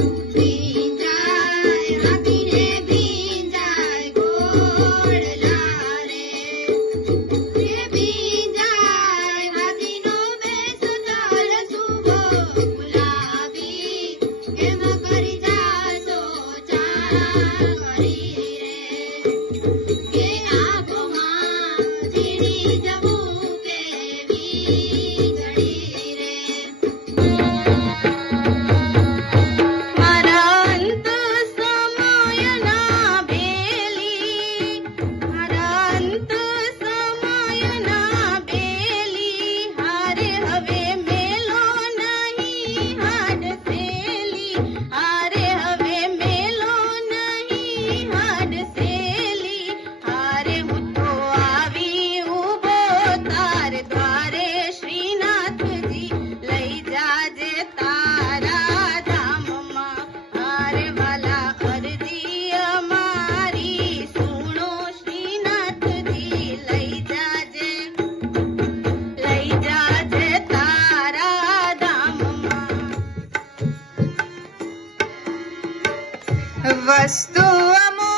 Thank во сто амор.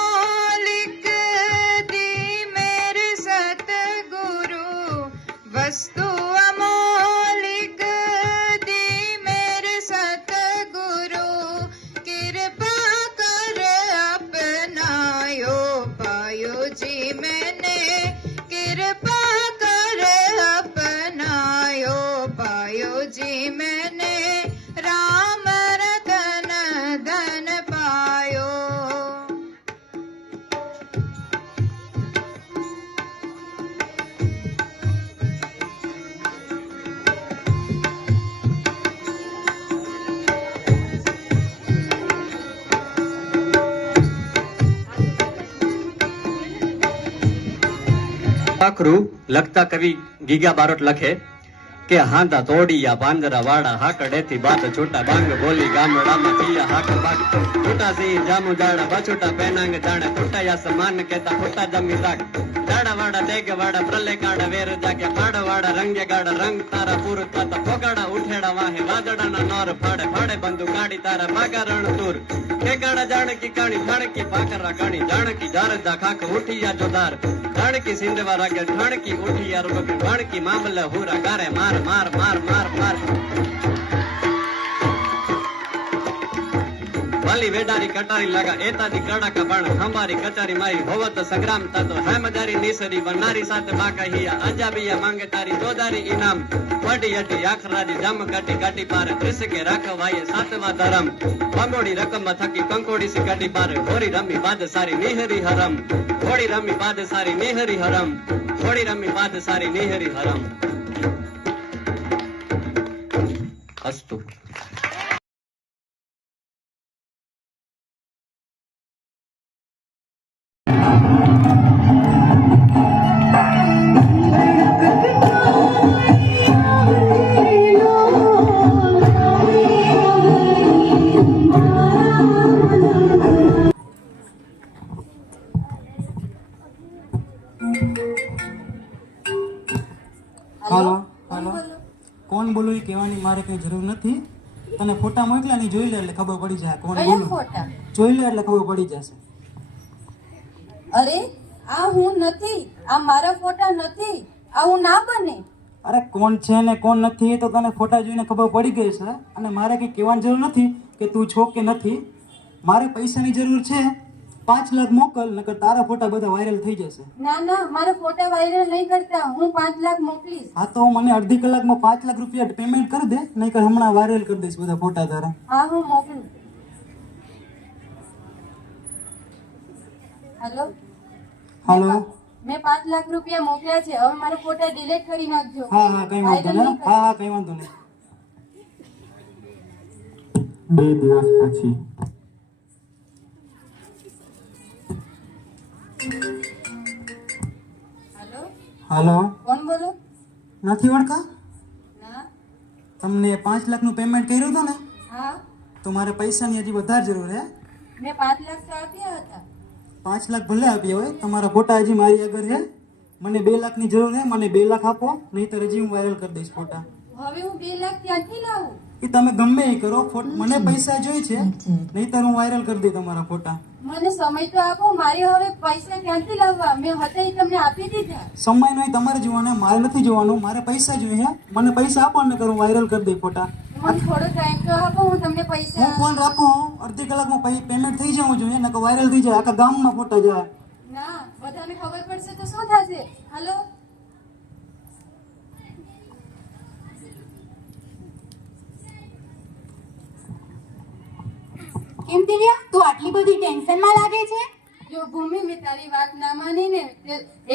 આખરું લખતા કવિ giga Barot લખે કે હાંધા તોડિયા પાંદરા વાડા હાકડેથી બાત છૂટા બાંગ બોલી ગામડામાં થયા હાક બાક છૂટા સી જામુ જાડા બછૂટા પેનાંગ જાણે ફૂટાયા સમાન કેતા ફૂટા જમી રાગ જાડા વાડા દેગ વાડા પ્રલે કાડા વેર જાગે પાડ વાડા રંગે ગાડા રંગ તારા પૂર થતા ફોગાડા ઉઠેડા વાહે વાદળાના નોર ફાડે ફાડે બંદુ કાઢી તારા માગા રણ के गाना जान की कहानी ठाण की पाकर कहानी जान की जार दा खाक उठी या जोदार। ठाण की सिंधवा रागे ठाण की उठी या रुक ठाण की मामला हो रा गारे, मार मार मार मार मार। વાલી વેડારી કટારી લાગા, એતાની કડાકા બાણ, ખંભારી કચારી મારી, હોવત સંગ્રામ તાતો હેમજારી નીસરી વનારી સાથે બાકા હિયા, અજાબિયા માંગે તારી જોદારી ઇનામ વડી અટી આખરાજી, જમ કાટી કાટી પાર ત્રિસકે રાખવાય સાતવા ધરમ બંગોડી રકમ થકી કંકોડી સી કાટી પાર હોરી રમી બાદ સારી નિહરી હરમ, હોળી રમી બાદ સારી નિહરી હરમ, હોળી રમી બાદ સારી નિહરી હરમ. અસ્તુ. તને ફોટા મોકલા ને જોઈ લે એટલે ખબર પડી જાય કોણ ફોટા? જોઈ લે એટલે ખબર પડી જશે. અરે આ હું નથી આ મારા ફોટા નથી આ હું ના બને. અરે કોણ છે ને કોણ નથી એ તો તને ફોટા જોઈને ખબર પડી ગઈ છે. અને મારે કઈ કહેવાની જરૂર નથી કે તું છો કે નથી. મારે પૈસાની જરૂર છે. પાંચ લાખ મોકલ નકર તારા ફોટા બધા વાયરલ થઈ જશે. ના ના મારા ફોટા વાયરલ નહીં કરતા. હું પાંચ લાખ મોકલીશ. હા તો મને અડધી કલાકમાં પાંચ લાખ રૂપિયા પેમેન્ટ કરી દે નહીતર હમણાં વાયરલ કરી દઈશ બધા ફોટા તારા. હા હું મોકલું. હેલો હાલો મેં પાંચ લાખ રૂપિયા મોકલ્યા છે. હવે મારા ફોટા ડિલીટ કરી નાખજો. હા હા કઈ વાંધો નહીં નહીં હા હા કઈ વાંધો નહીં. બે દિવસ પછી. હાલો. કોણ બોલો? નથી ઓળખા? ના. તમને પાંચ લાખનું પેમેન્ટ કર્યું હતું ને? હા. તો મારે પૈસાની હજી વધારે જરૂર છે મેં પાંચ લાખ તો આપ્યા હતા. પાંચ લાખ ભલે આપ્યા હોય તમારા ફોટા હજી મારી આગળ છે. મને બે લાખની જરૂર છે મને બે લાખ આપો નહીંતર હજી હું વાયરલ કરી દઈશ ફોટા. હવે હું બે લાખ ક્યાંથી લાવું? એ તમે ગમે એ કરો ફોટ- મને પૈસા જોઈ છે નહીંતર હું વાયરલ કરી દઈ તમારા ફોટા. મને સમય તો આપો મારે હવે પૈસા ક્યાંથી લાવવા? મેં હતા એ તમને આપી દીધા. સમય નહીં તમારે જોવાના મારે નથી જોવાનું મારે પૈસા જોઈએ. મને પૈસા આપો ને કરું વાયરલ કરી દઈ ફોટા. મને થોડો ટાઈમ તો આપો હું તમને પૈસા હું ફોન રાખું અડધી કલાકમાં પેમેન્ટ થઈ જવું જોઈએ નકર વાયરલ થઈ જાય આખા ગામમાં ફોટા જાય. ના બધાને ખબર પડશે તો શું થશે? હાલો કેમ દિવ્યા? તું આટલી બધી ટેન્શનમાં લાગે છે? જો ભૂમિ મેં તારી વાત ના માની ને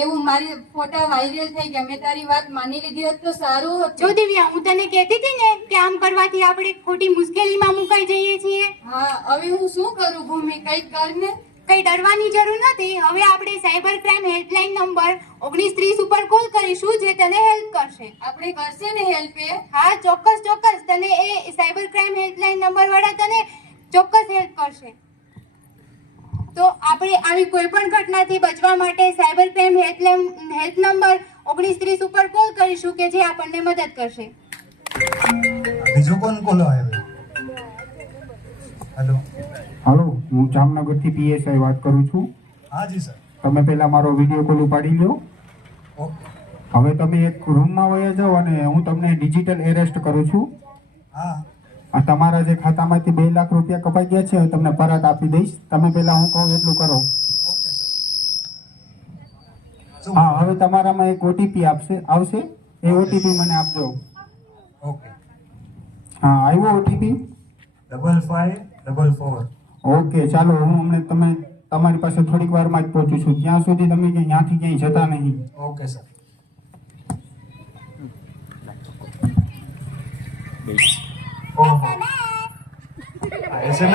એવું મારી ફોટા વાયરલ થઈ ગયા. મેં તારી વાત માની લીધી હોત તો સારું જો દિવ્યા હું તને કહેતી હતી ને કે આમ કરવાથી આપણે ખોટી મુશ્કેલીમાં મુકાઈ જઈએ છીએ. હા હવે હું શું કરું ભૂમિ કંઈક કર ને. કઈ ડરવાની જરૂર નથી. હવે આપણે સાયબર ક્રાઇમ હેલ્પલાઇન નંબર ઓગણીસ ત્રીસ ઉપર કોલ કરીશું જે તને હેલ્પ કરશે. આપણે કરશે ને હેલ્પ એ? હા ચોક્કસ ચોક્કસ. તને એ સાયબર ક્રાઇમ હેલ્પલાઇન નંબર વાળા તને ચોક્કસ હેલ્પ કરશે. તો આપણે આવી કોઈ પણ ઘટનાથી બચવા માટે cyber crime helpline help number ઓગણીસ ત્રીસ ઉપર કોલ કરીશું કે જે આપણને મદદ કરશે. બીજું કોણ કોલ આવ્યો હેલો હાલો હું જામનગરથી પીએસઆઈ વાત કરું છું. હાજી સર તમે પહેલા મારો વીડિયો કોલ ઉપાડી લો ઓકે. હવે તમે એક રૂમમાં વયા જાઓ અને હું તમને ડિજિટલ એરેસ્ટ કરું છું. હા. આ તમારા જે ખાતામાંથી બે લાખ રૂપિયા કપાઈ ગયા છે તમને પરત આપી દઈશ. તમે પહેલાં હું કહું એટલું કરો. ઓકે હા હવે તમારામાં એક ઓટીપી આપશે આવશે? એ ઓટીપી મને આપજો. ઓકે. હા આવ્યો OTP double five double four. Okay ચાલો હું હમણાં તમે તમારી પાસે થોડીક વારમાં જ પહોંચું છું. ત્યાં સુધી તમે ત્યાંથી ક્યાંય જતા નહીં. Okay sir. ઓહો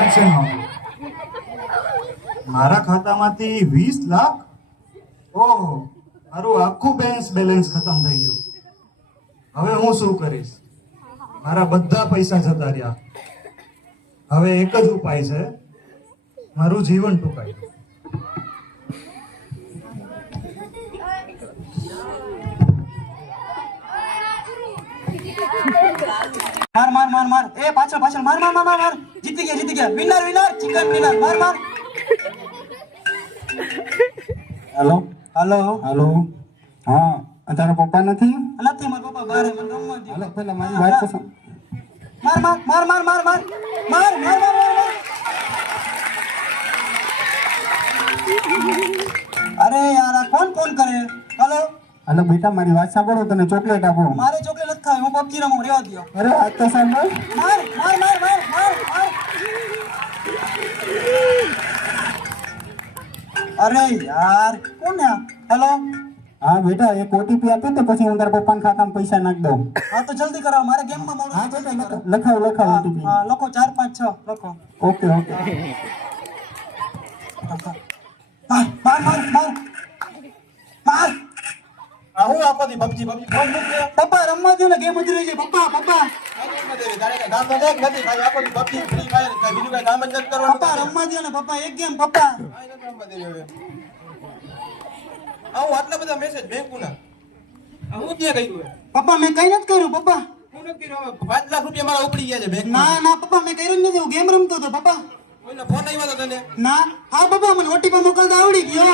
શેનું આવ્યું? મારા ખાતામાંથી વીસ લાખ ઓહો મારું આખું બેંક બેલેન્સ ખતમ થઈ ગયું હવે હું શું કરીશ મારા બધા પૈસા જતા રહ્યા હવે એક જ ઉપાય છે મારું જીવન ટૂંકાય માર માર માર માર એ પાછળ પાછળ માર માર માર માર માર જીતી ગયા જીતી ગયા વિનર વિનર ચિકન વિનર માર માર હેલો હેલો હેલો હા તારા પપ્પા નથી નથી મારા પપ્પા બહાર મને રમવા દે હેલો પેલા મારી વાત તો માર માર માર માર માર માર માર માર માર માર માર અરે યાર આ કોણ ફોન કરે હેલો હાલો બેટા મારી વાત સાંભળો તને ચોકલેટ આપો મારે ચોકલેટ है वो पबजी ना मरे आती है अरे आता सामने मार मार मार मार मार मार अरे यार कौन है हेलो हाँ बेटा एक ओटीपी आते तो પછી અંદર પપ્પાન ખાતામાં પૈસા નાખ દો હા તો જલ્દી કરો મારે ગેમમાં મોડું હા બેટા લખાવ લખાવ ઓટીપી હા લખો 4 5 6 લખો ઓકે ઓકે માર માર માર માર આ હું આપો પબજી પબજી ફોન મૂક પપ્પા રમવા દો ને ગેમ જ રહી છે પપ્પા પપ્પા પપ્પા રમવા દો ને પપ્પા. એક ગેમ પપ્પા. આવું આટલા બધા મેસેજ બેંકુના. આ હું ક્યાં કર્યું પપ્પા મેં કઈ નથી કર્યું પપ્પા. નથી પાંચ લાખ રૂપિયા મારા ઉપડી ગયા છે ના ના પપ્પા મેં કર્યું નથી. હું ગેમ રમતો હતો પપ્પા. કોઈનો ફોન આવ્યો હતો તને? ના હા પપ્પા મને ઓટીપી મોકલતા આવડી ગયો.